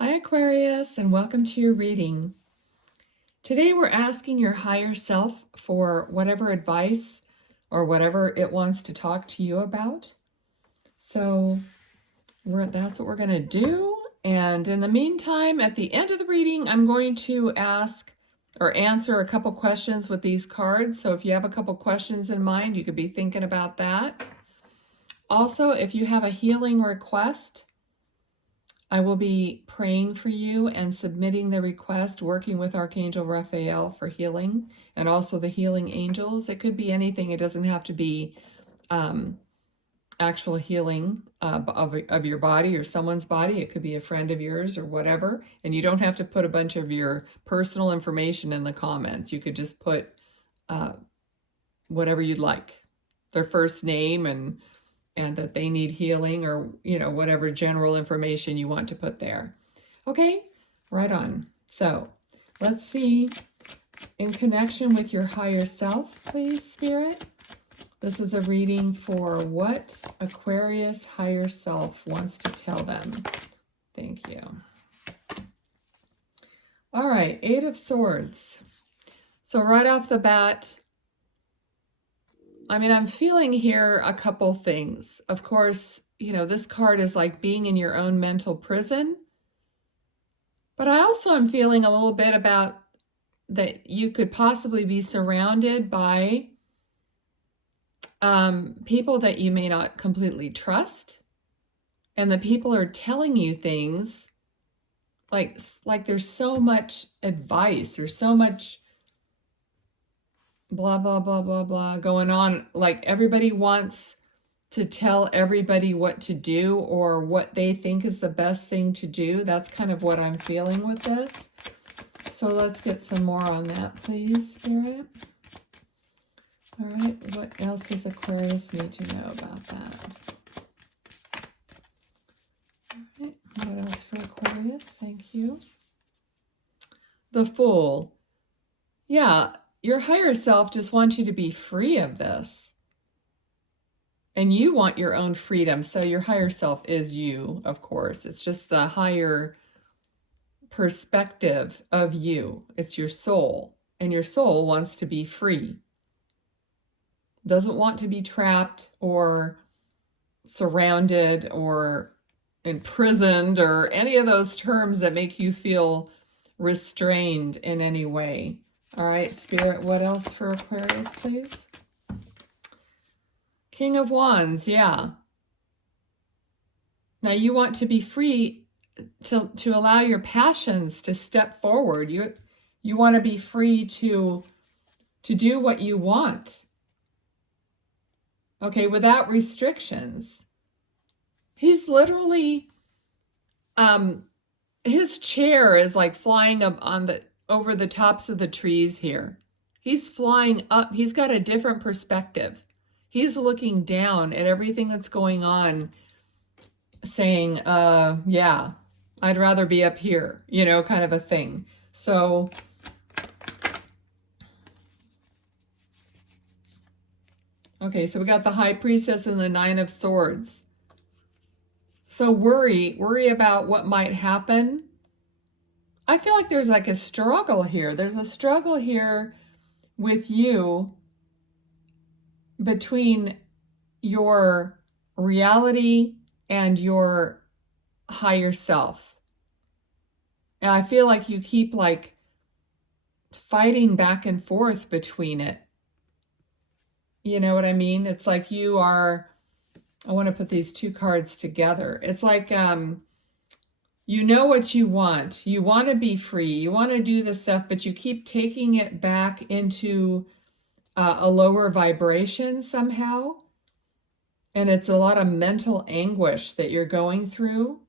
Hi Aquarius, and welcome to your reading. Today we're asking your higher self for whatever advice or whatever it wants to talk to you about. So that's what we're going to do. And in the meantime, at the end of the reading, I'm going to ask or answer a couple questions with these cards. So if you have a couple questions in mind, you could be thinking about that. Also, if you have a healing request, I will be praying for you and submitting the request, working with Archangel Raphael for healing and also the healing angels. It could be anything. It doesn't have to be actual healing of your body or someone's body. It could be a friend of yours or whatever. And you don't have to put a bunch of your personal information in the comments. You could just put whatever you'd like, their first name and that they need healing or, whatever general information you want to put there. Okay, right on. So let's see, in connection with your higher self, please, Spirit. This is a reading for what Aquarius higher self wants to tell them. Thank you. All right, Eight of Swords. So right off the bat, I'm feeling here a couple things. Of course, this card is like being in your own mental prison. But I also am feeling a little bit about that you could possibly be surrounded by people that you may not completely trust. And the people are telling you things like there's so much advice, there's so much blah, blah, blah, blah, blah going on. Like everybody wants to tell everybody what to do or what they think is the best thing to do. That's kind of what I'm feeling with this. So let's get some more on that, please, Spirit. All right, what else does Aquarius need to know about that? All right, what else for Aquarius? Thank you. The Fool. Yeah, your higher self just wants you to be free of this. And you want your own freedom. So your higher self is you, of course. It's just the higher perspective of you. It's your soul. And your soul wants to be free. Doesn't want to be trapped or surrounded or imprisoned or any of those terms that make you feel restrained in any way. All right, Spirit, what else for Aquarius, please? King of Wands, yeah. Now you want to be free to allow your passions to step forward. You want to be free to do what you want. Okay, without restrictions. He's literally, his chair is like flying up over the tops of the trees here. He's flying up. He's got a different perspective. He's looking down at everything that's going on, saying, yeah, I'd rather be up here, kind of a thing. So, okay, so we got the High Priestess and the Nine of Swords. So worry about what might happen. I feel like there's like a struggle here. There's a struggle here with you between your reality and your higher self. And I feel like you keep like fighting back and forth between it. You know what I mean? It's like you are, I want to put these two cards together. It's like, you know what you want. You want to be free. You want to do this stuff, but you keep taking it back into a lower vibration somehow. And it's a lot of mental anguish that you're going through.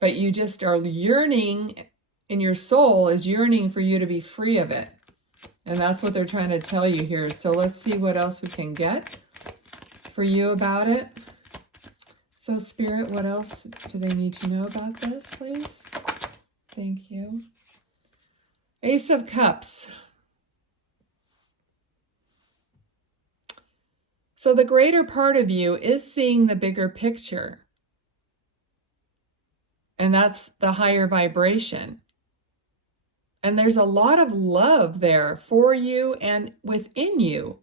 But you just are yearning, and your soul is yearning for you to be free of it. And that's what they're trying to tell you here. So let's see what else we can get for you about it. So Spirit, what else do they need to know about this, please? Thank you. Ace of Cups. So the greater part of you is seeing the bigger picture. And that's the higher vibration. And there's a lot of love there for you and within you.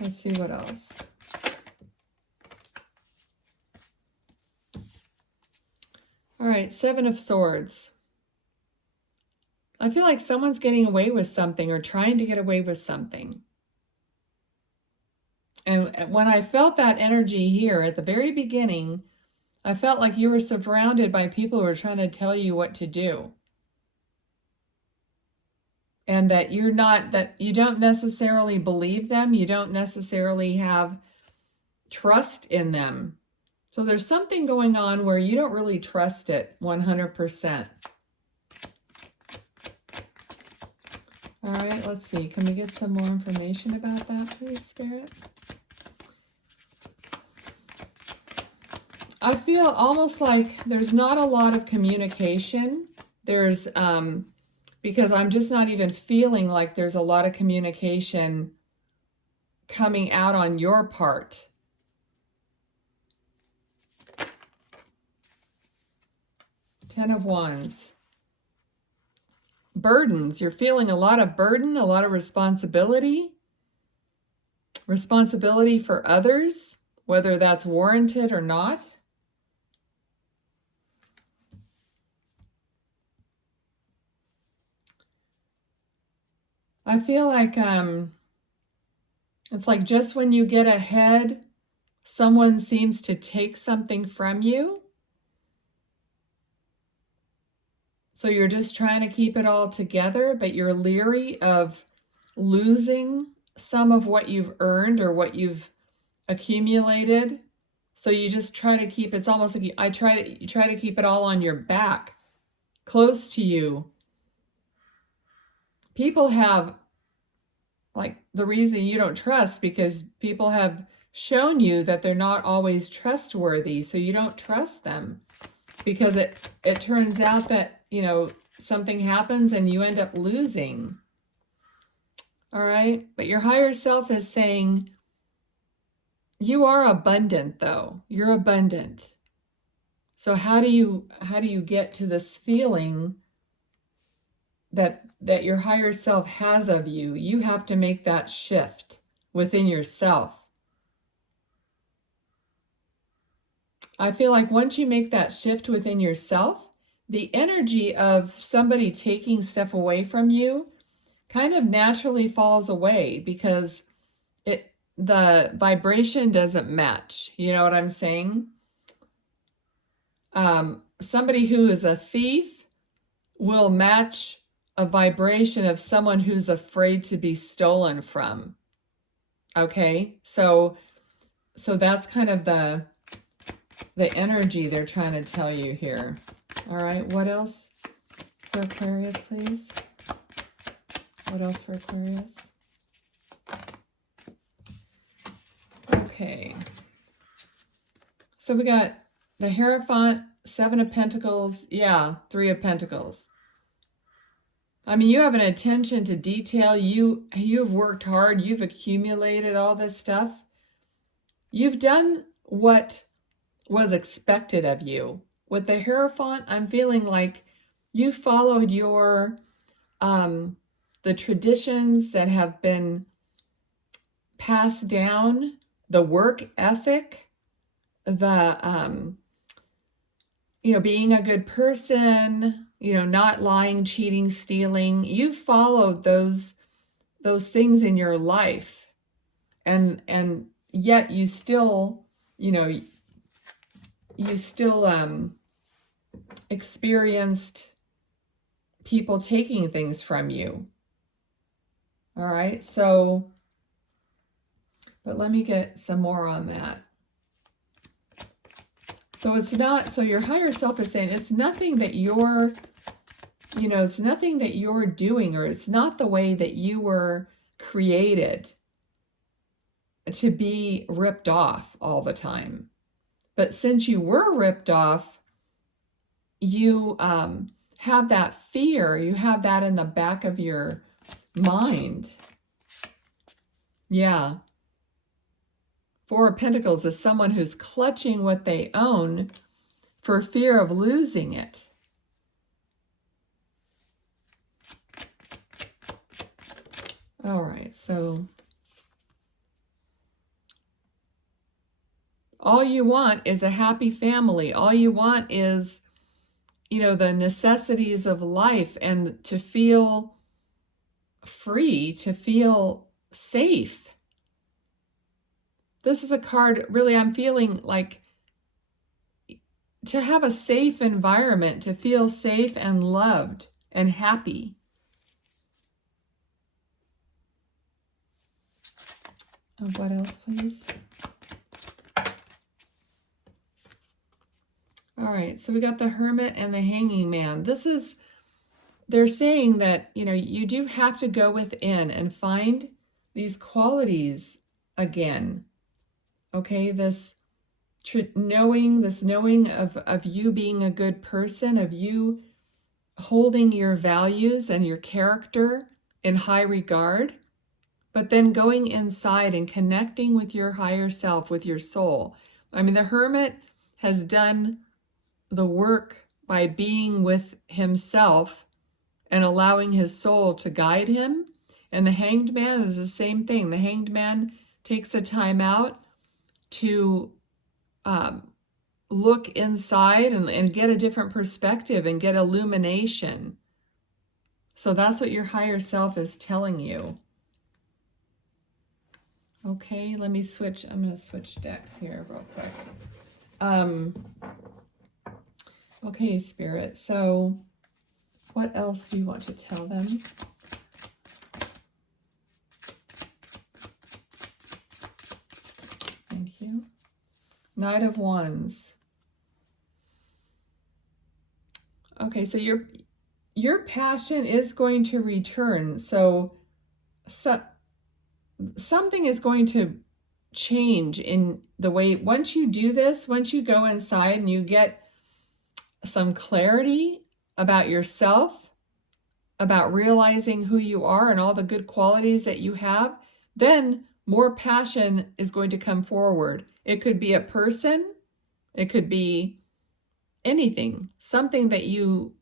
Let's see what else. All right, Seven of Swords. I feel like someone's getting away with something or trying to get away with something. And when I felt that energy here at the very beginning, I felt like you were surrounded by people who were trying to tell you what to do. And that you don't necessarily believe them. You don't necessarily have trust in them. So there's something going on where you don't really trust it 100%. All right, let's see. Can we get some more information about that, please, Spirit? I feel almost like there's not a lot of communication. There's, because I'm just not even feeling like there's a lot of communication coming out on your part. Ten of Wands. Burdens. You're feeling a lot of burden, a lot of responsibility. Responsibility for others, whether that's warranted or not. I feel like it's like just when you get ahead, someone seems to take something from you. So you're just trying to keep it all together, but you're leery of losing some of what you've earned or what you've accumulated. So you just try to keep, it's almost like you try to keep it all on your back, close to you. People have, like, the reason you don't trust, because people have shown you that they're not always trustworthy, so you don't trust them, because it turns out that, you know, something happens and you end up losing. All right, but your higher self is saying you are abundant, though. You're abundant. So how do you get to this feeling that your higher self has of you? You have to make that shift within yourself. I feel like once you make that shift within yourself, the energy of somebody taking stuff away from you kind of naturally falls away, because the vibration doesn't match. You know what I'm saying? Somebody who is a thief will match a vibration of someone who's afraid to be stolen from. Okay, so that's kind of the energy they're trying to tell you here. All right, what else for Aquarius, please? What else for Aquarius? Okay, so we got the Hierophant, Seven of Pentacles, yeah, Three of Pentacles. I mean, you have an attention to detail. You've worked hard. You've accumulated all this stuff. You've done what was expected of you. With the Hierophant, I'm feeling like you followed your the traditions that have been passed down, the work ethic, the being a good person, not lying, cheating, stealing. You followed those things in your life, and yet you still, experienced people taking things from you. All right, so, but let me get some more on that. So it's not, so your higher self is saying it's nothing that you're, it's nothing that you're doing, or it's not the way that you were created to be ripped off all the time. But since you were ripped off, you have that fear, you have that in the back of your mind. Yeah. Four of Pentacles is someone who's clutching what they own for fear of losing it. All right, so all you want is a happy family. All you want is, you know, the necessities of life and to feel free, to feel safe. This is a card, really, I'm feeling like to have a safe environment, to feel safe and loved and happy. What else, please? All right, so we got the Hermit and the Hanging Man. They're saying that, you know, you do have to go within and find these qualities again. Okay, this knowing of you being a good person, of you holding your values and your character in high regard, but then going inside and connecting with your higher self, with your soul. I mean, the Hermit has done the work by being with himself and allowing his soul to guide him. And the Hanged Man is the same thing. The Hanged Man takes the time out to look inside and get a different perspective and get illumination. So that's what your higher self is telling you. Okay, let me switch. I'm going to switch decks here real quick. Okay, Spirit. So what else do you want to tell them? Thank you. Knight of Wands. Okay, so your passion is going to return. So something is going to change in the way, once you do this, once you go inside and you get some clarity about yourself, about realizing who you are and all the good qualities that you have, then more passion is going to come forward. It could be a person, it could be anything, something that you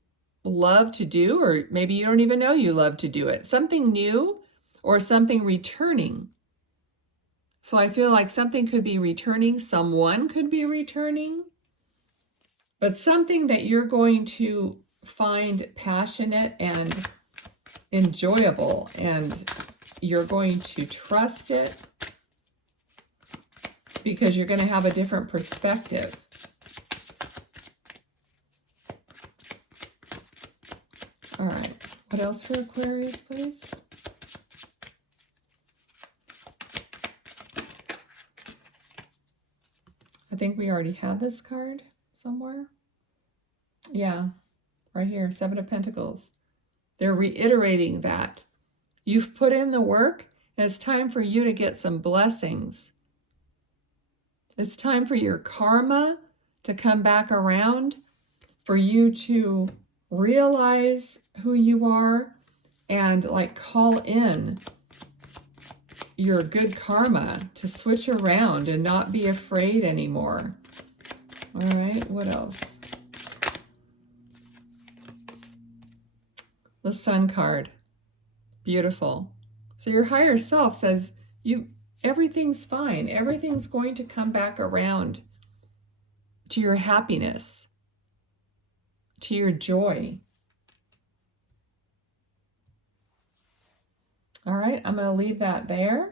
love to do, or maybe you don't even know you love to do it, something new or something returning. So I feel like something could be returning, someone could be returning, but something that you're going to find passionate and enjoyable, and you're going to trust it because you're going to have a different perspective. All right, what else for Aquarius, please? I think we already had this card somewhere. Yeah, right here, Seven of Pentacles. They're reiterating that you've put in the work, and it's time for you to get some blessings. It's time for your karma to come back around, for you to realize who you are and like call in your good karma to switch around and not be afraid anymore. All right, what else? The Sun card. Beautiful. So your higher self says everything's fine. Everything's going to come back around to your happiness, to your joy. All right, I'm going to leave that there.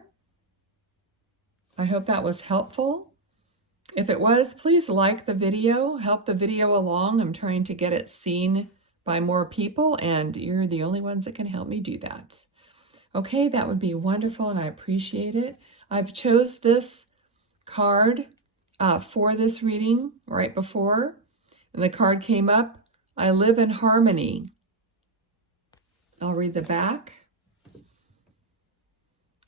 I hope that was helpful. If it was, please like the video, help the video along. I'm trying to get it seen by more people, and you're the only ones that can help me do that. Okay, that would be wonderful, and I appreciate it. I've chose this card for this reading right before, and the card came up, I live in harmony. I'll read the back.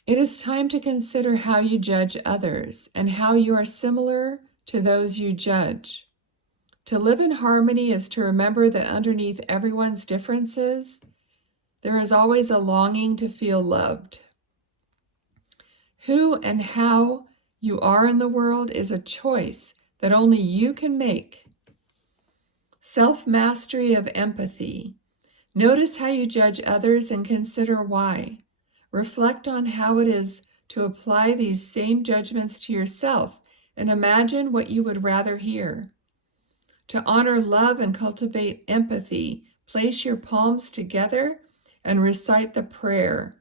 It is time to consider how you judge others and how you are similar to those you judge. To live in harmony is to remember that underneath everyone's differences, there is always a longing to feel loved. Who and how you are in the world is a choice that only you can make. Self-mastery of empathy. Notice how you judge others and consider why. Reflect on how it is to apply these same judgments to yourself and imagine what you would rather hear. To honor love and cultivate empathy, place your palms together and recite the prayer.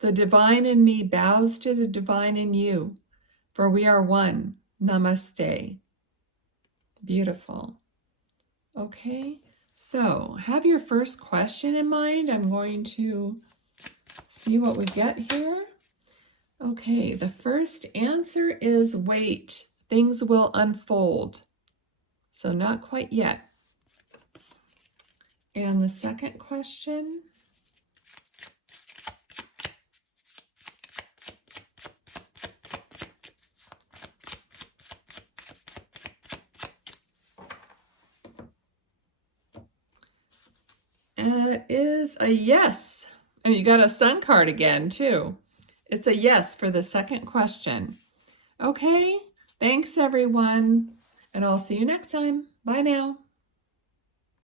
The divine in me bows to the divine in you, for we are one. Namaste. Beautiful. Okay, so have your first question in mind. I'm going to see what we get here. Okay, the first answer is wait. Things will unfold. So not quite yet. And the second question, is a yes. And you got a sun card again too. It's a yes for the second question. Okay, thanks everyone, and I'll see you next time. Bye now.